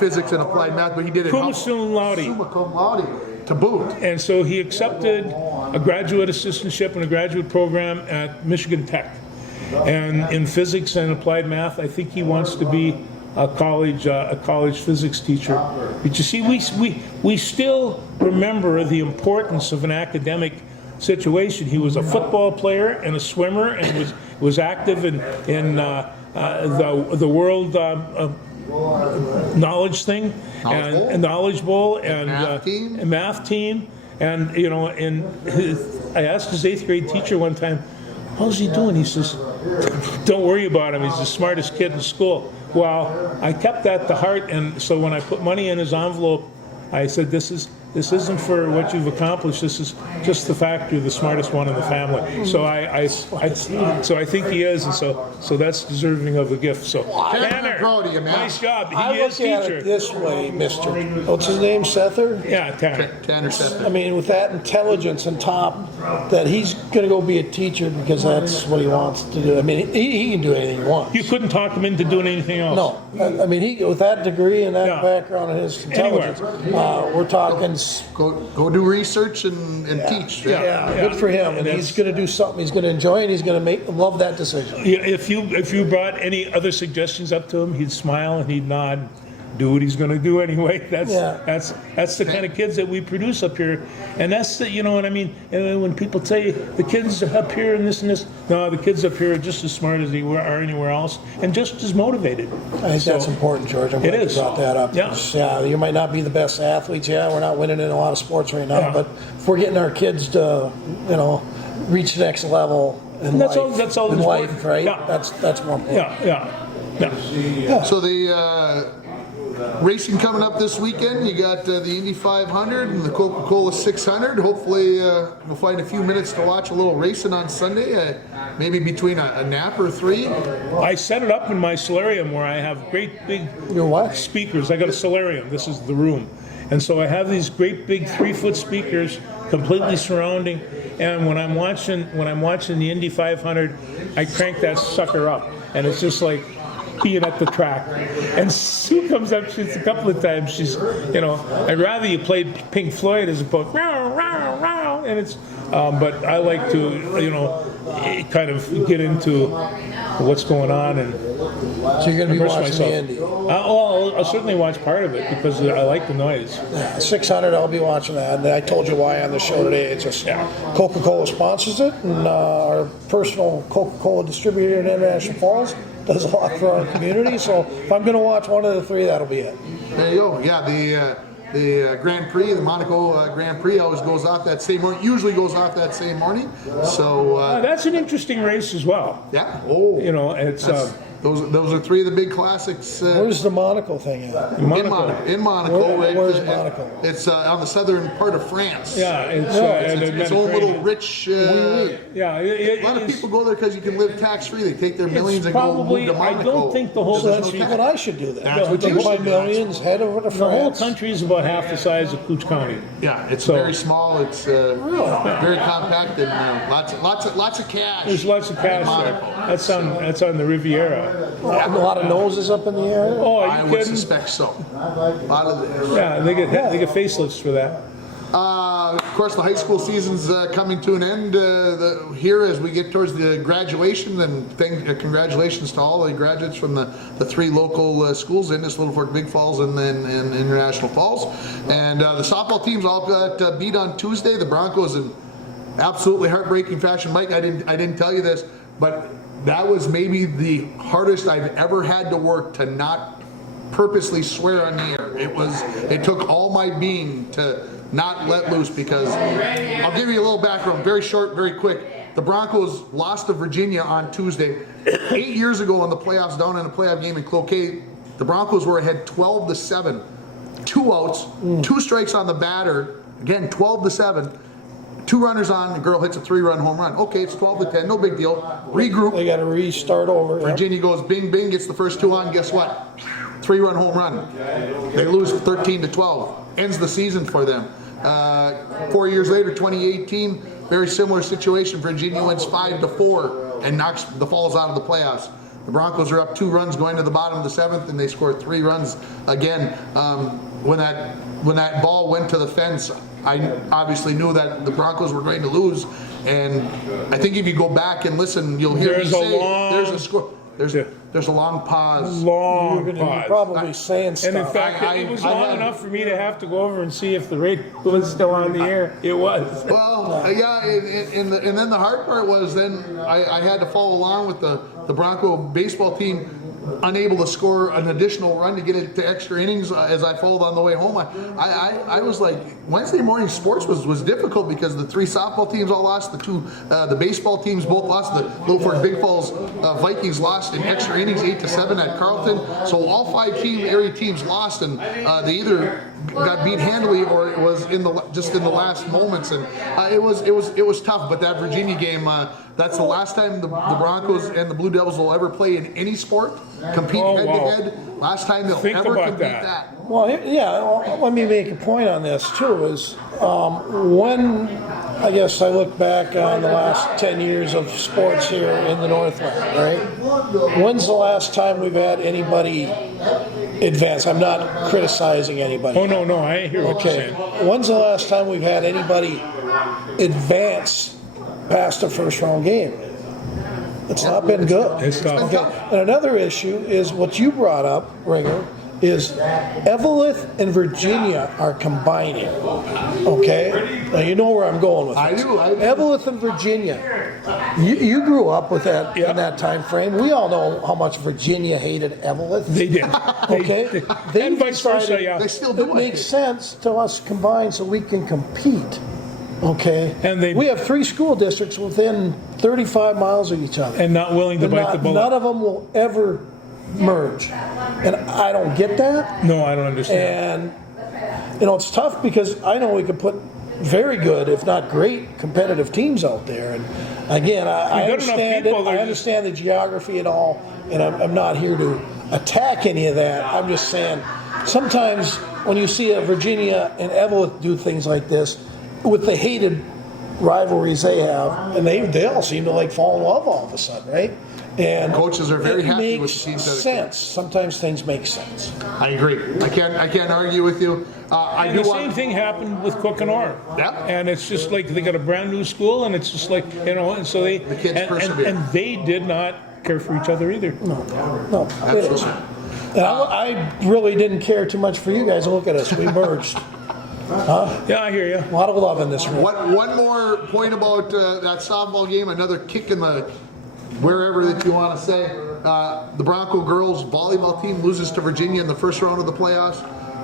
physics and applied math, but he did it Cum laude. Summa cum laude to boot. And so he accepted a graduate assistantship in a graduate program at Michigan Tech. And in physics and applied math, I think he wants to be a college physics teacher. But you see, we still remember the importance of an academic situation. He was a football player and a swimmer, and was active in the world knowledge thing, and Knowledge Bowl, and math team. And I asked his 8th grade teacher one time, "How's he doing?" He says, "Don't worry about him. He's the smartest kid in school." Well, I kept that to heart, and so when I put money in his envelope, I said, "This isn't for what you've accomplished. This is just the fact you're the smartest one in the family." So I think he is, and so that's deserving of a gift. So Tanner, nice job. He is look at teacher. it this way, Mister. What's his name, Sether? Yeah, Tanner. Tanner Sether. I mean, with that intelligence on top, that he's going to go be a teacher because that's what he wants to do. I mean, he can do anything he wants. You couldn't talk him into doing anything else. No, I mean, with that degree and that Yeah. background and his intelligence, we're talking. Go do research and teach. Yeah, good for him. And he's going to do something he's going to enjoy, and he's going to love that decision. Yeah, if you brought any other suggestions up to him, he'd smile and he'd nod. Do what he's going to do anyway. That's the kind of kids that we produce up here, and that's the, you know what I mean. And when people say the kids up here and this, no, the kids up here are just as smart as they are anywhere else, and just as motivated. I think that's important, George. I'm glad you brought that up. Yeah. You might not be the best athletes. Yeah, we're not winning in a lot of sports right now, but if we're getting our kids to, reach the next level in life, that's all in important. life, right? Yeah. That's more important. Yeah. So the racing coming up this weekend. You got the Indy 500 and the Coca-Cola 600. Hopefully we'll find a few minutes to watch a little racing on Sunday, maybe between a nap or three. I set it up in my solarium where I have great big speakers. I got a solarium. This is the room. And so I have these great big 3-foot speakers completely surrounding, and when I'm watching the Indy 500, I crank that sucker up, and it's just like being at the track. And Sue comes up, she's a couple of times, she's, I'd rather you played Pink Floyd as opposed to row, row, row, and it's, but I like to, kind of get into what's going on and so you're going to be watching myself. the Indy? I'll certainly watch part of it because I like the noise. 600, I'll be watching that. And I told you why on the show today. It's just Coca-Cola sponsors it, and our personal Coca-Cola distributor in International Falls does a lot for our community. So if I'm going to watch one of the three, that'll be it. There you go. Yeah, the Grand Prix, the Monaco Grand Prix always goes off that same morning, usually goes off that same morning. So that's an interesting race as well. Yeah. Oh. It's those are three of the big classics. Where's the Monaco thing at? In Monaco. Where's Monaco? It's on the southern part of France. Yeah, it's its own little rich. A lot of people go there because you can live tax-free. They take their millions and go move to Monaco. I don't think the whole country. That's what I should do then. That's what you Take my should do. millions, head over to France. The whole country is about half the size of Cooch County. Yeah, it's very small. It's very compact and lots of cash. There's lots of cash there. That's on the Riviera. A lot of noses up in the air. Oh, are I you would kidding? suspect so. A lot of Yeah, they get facelifts for that. Of course, the high school season's coming to an end here as we get towards the graduation, and congratulations to all the graduates from the three local schools, Indus, Little Fork, Big Falls, and then International Falls. And the softball teams all got beat on Tuesday. The Broncos in absolutely heartbreaking fashion. Mike, I didn't tell you this, but that was maybe the hardest I've ever had to work to not purposely swear on the air. It took all my being to not let loose, because I'll give you a little background, very short, very quick. the Broncos lost to Virginia on Tuesday. 8 years ago in the playoffs, down in a playoff game in Cloquet, the Broncos were ahead 12-7. 2 outs, 2 strikes on the batter. Again, 12-7. 2 runners on, the girl hits a 3-run home run. Okay, it's 12-10, no big deal. Regroup. They got to restart over. Virginia goes bing, bing, gets the first 2 on. Guess what? 3-run home run. They lose 13-12. Ends the season for them. 4 years later, 2018, very similar situation. Virginia wins 5-4 and knocks the Falls out of the playoffs. The Broncos are up 2 runs going to the bottom of the 7th, and they score 3 runs again. When that ball went to the fence, I obviously knew that the Broncos were going to lose. And I think if you go back and listen, you'll hear me say there's a score. There's a long pause. You're probably saying stuff. And in fact, it was long enough for me to have to go over and see if the radio was still on the air. It was. Well, yeah, and then the hard part was then I had to follow along with the Bronco baseball team, unable to score an additional run to get it to extra innings as I followed on the way home. I was like, Wednesday morning sports was difficult because the 3 softball teams all lost, the baseball teams both lost, the Little Fork Big Falls Vikings lost in extra innings 8-7 at Carleton. So all 5 area teams lost, and they either got beat handily or it was just in the last moments, and it was tough. But that Virginia game, that's the last time the Broncos and the Blue Devils will ever play in any sport, compete head to head. Last time they'll ever compete that. Well, yeah, let me make a point on this too, is when I guess I look back on the last 10 years of sports here in the Northland, right? When's the last time we've had anybody advance? I'm not criticizing anybody. Oh, no, I hear what you're saying. When's the last time we've had anybody advance past a first round game? It's not been good. It's tough. Okay. And another issue is what you brought up, Ringer, is Evelyn and Virginia are combining. Okay? Now you know where I'm going with this. I do. Evelyn and Virginia. You grew up with that in that time frame. We all know how much Virginia hated Evelyn. They did. Okay? They and vice versa, yeah. They still do. It makes sense to us combine so we can compete. Okay, And we have 3 school districts within 35 miles of each other, And not willing to bite the bullet. None of them will ever merge, and I don't get that. No, I don't understand. And it's tough because I know we could put very good, if not great, competitive teams out there. And again, I understand it. I understand the geography and all, and I'm not here to attack any of that. I'm just saying sometimes when you see a Virginia and Evelyn do things like this, with the hated rivalries they have, and they all seem to fall in love all of a sudden, right? And coaches are very happy with the teams that are sense. Sometimes things make sense. I agree. I can't argue with you. And the same thing happened with Cook and Orr. Yeah. And it's just like they got a brand new school, and it's just like, and so they the kids persevere. And they did not care for each other either. No. Absolutely. And I really didn't care too much for you guys. Look at us, we merged. Yeah, I hear you. A lot of love in this room. One more point about that softball game, another kick in the wherever that you want to say. The Bronco girls volleyball team loses to Virginia in the first round of the playoffs.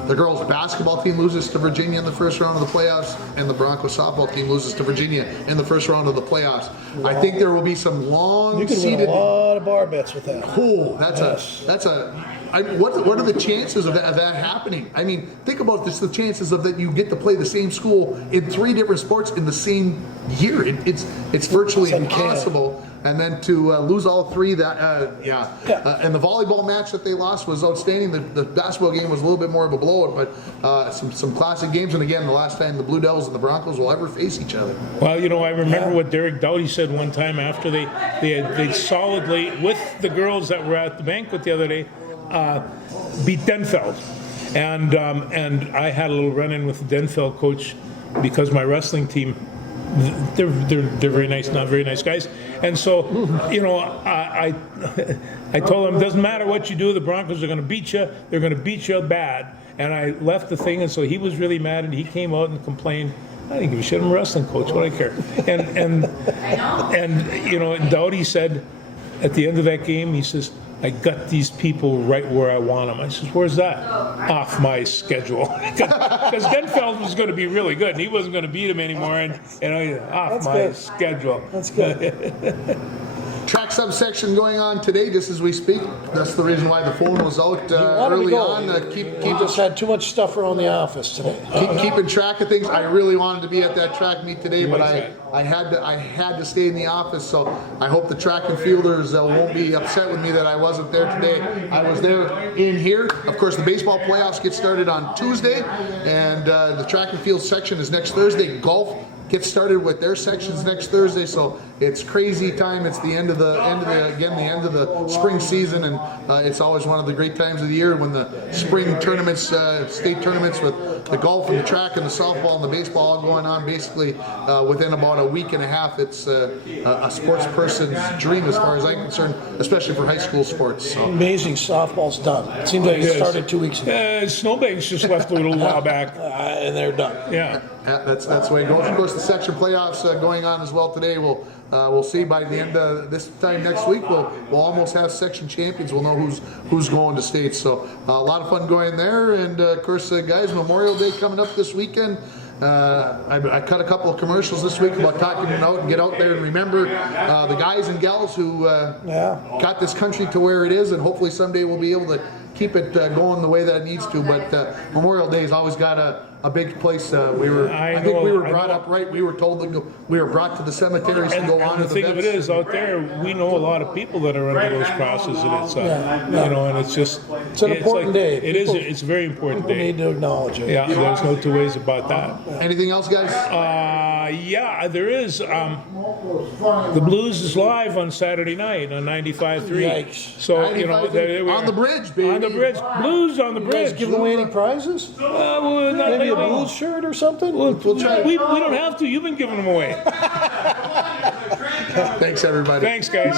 The girls basketball team loses to Virginia in the first round of the playoffs, and the Bronco softball team loses to Virginia in the first round of the playoffs. Wow. I think there will be some long You can win a lot of bar bets with that. Cool. What are the chances of that happening? I mean, think about this: the chances of that you get to play the same school in 3 different sports in the same year. It's virtually impossible. And then to lose all 3, and the volleyball match that they lost was outstanding. The basketball game was a little bit more of a blowout, but some classic games. And again, the last time the Blue Devils and the Broncos will ever face each other. Well, I remember what Derek Dowdy said one time after they solidly, with the girls that were at the banquet the other day, beat Denfeld. And I had a little run-in with the Denfeld coach because my wrestling team, they're very nice, not very nice guys. And so, I told him, it doesn't matter what you do, the Broncos are going to beat you. They're going to beat you bad. And I left the thing, and so he was really mad, and he came out and complained. I didn't give a shit. I'm a wrestling coach. What do I care? And Dowdy said, at the end of that game, he says, I got these people right where I want them. I says, where's that? Off my schedule. Because Denfeld was going to be really good, and he wasn't going to beat him anymore. And off my schedule. That's good. Track subsection going on today, just as we speak. That's the reason why the phone was out early on. Keep just had too much stuff around the office today. Keeping track of things. I really wanted to be at that track meet today, but I had to stay in the office. So I hope the track and fielders won't be upset with me that I wasn't there today. I was there in here. Of course, the baseball playoffs get started on Tuesday, and the track and field section is next Thursday. Golf gets started with their sections next Thursday, so it's crazy time. It's the end of the spring season, and it's always one of the great times of the year when the spring tournaments, state tournaments with the golf and the track and the softball and the baseball all going on basically within about a week and a half. It's a sports person's dream as far as I'm concerned, especially for high school sports. So. Amazing, softball's done. It seems like it started 2 weeks ago. Snowbanks just left a little while back. And they're done. Yeah. That's the way it goes. Of course, the section playoffs going on as well today. We'll see by the end of this time next week. We'll almost have section champions. We'll know who's going to states. So a lot of fun going there. And of course, guys, Memorial Day coming up this weekend. I cut a couple of commercials this week about talking out and get out there and remember the guys and gals who got this country to where it is, and hopefully someday we'll be able to keep it going the way that it needs to. But Memorial Day has always got a big place. I think we were brought up right. We were told that we were brought to the cemeteries to go on to the thing of it is, out there, we know a lot of people that are under those crosses, and it's and it's just it's an important day. It's a very important day. People need to acknowledge it. Yeah, there's no two ways about that. Anything else, guys? Yeah, there is. The Blues is live on Saturday night on 95.3. Yikes. So on the bridge, baby. On the bridge, Blues on the You guys bridge. giving away any prizes? Maybe a Blues shirt or something? We'll try. We don't have to. You've been giving them away. Thanks, everybody. Thanks, guys.